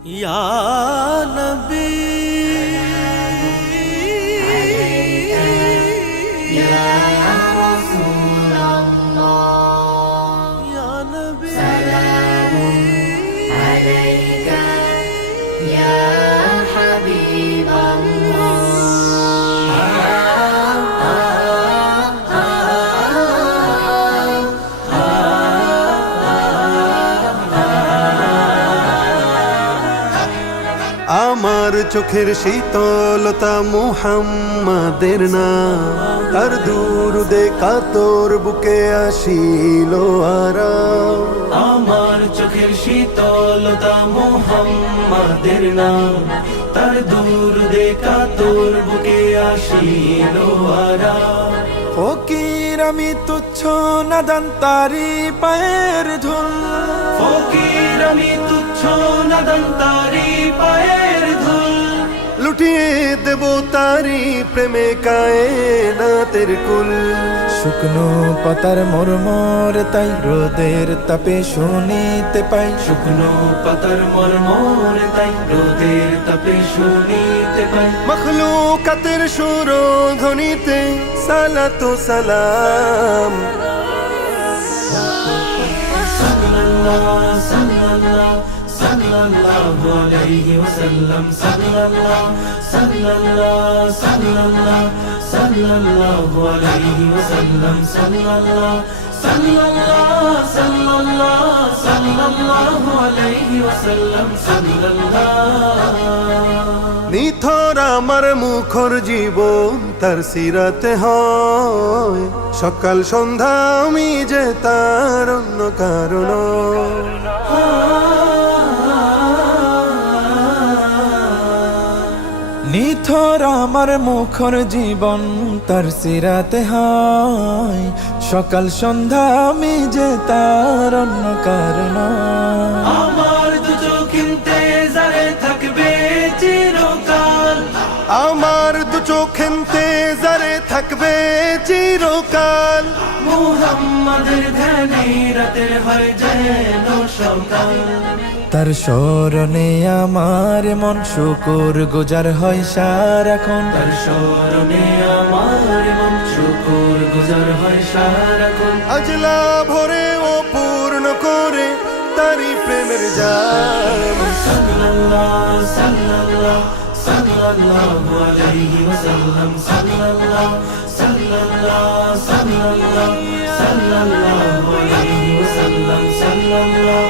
या नबी या रसूल अल्लाह या नबी सलामुन अलैका या हबीब আমার চোখের শীতলতা মুহাম্মাদের নাম, তার দুরুদে কাতর বুকে আসিল আরাম। আমার চোখের শীতলতা মুহাম্মাদের নাম, তার দুরুদে কাতর বুকে আসিল আরাম। ফকির আমি তুচ্ছ নাদান তারি পায়ের ধুল, ফকির আমি তুচ্ছ নাদান তারি পায়ের ধুল, লুটিয়ে দেব তারি প্রেমে কায়নাতের কুল। শুকনো পাতার মরমর তাই রোদের তাপে শুনিতে পাই, শুকনো পাতার মর্মর তাই রোদের তাপে শুনিতে পাই। মখলুকাতের সুরধ্বনিতে সালাতু সালাম। সাল্লাল্লাহু সাল্লাল্লাহু সাল্লাল্লাহু আলাইহি ওয়াসাল্লাম, সাল্লাল্লাহু সাল্লাল্লাহু সাল্লাল্লাহু সাল্লাল্লাহু আলাইহি ওয়াসাল্লাম, সাল্লাল্লাহু সাল্লাল্লাহু সাল্লাল্লাহু সাল্লাল্লাহু আলাইহি ওয়াসাল্লাম, সাল্লাল্লাহু। নিথর আমার মুখর জীবন তার সিরাতে হয়, সকাল সন্ধ্যা আমি যে তার অন্য কারণ। নিথর আমার মুখর জীবন তার সিরাতে হয়, সকাল সন্ধ্যা আমি যে তার অন্য কারণ। আমার দু চোখিনতে জারে থাকবে চিরকাল, আমার দু চোখেন্তে জারে থাকবে চিরকাল। মুহাম্মাদের ধ্যানে রাতের হয় যেন সকাল, তার স্মরণে আমার মন শুকুর গুজার হয় সারাক্ষণ। তার স্মরণে আমার মন শুকুর গুজার হয় সারাক্ষণ। আজলা ভরে ও পূর্ণ করে তারি প্রেমের জাম। সাল্লাল্লাহু সাল্লাল্লাহু সাল্লাল্লাহু আলাইহি ওয়াসাল্লাম, সাল্লাল্লাহু সাল্লাল্লাহু সাল্লাল্লাহু সাল্লাল্লাহু আলাইহি ওয়াসাল্লাম, সাল্লাল্লাহু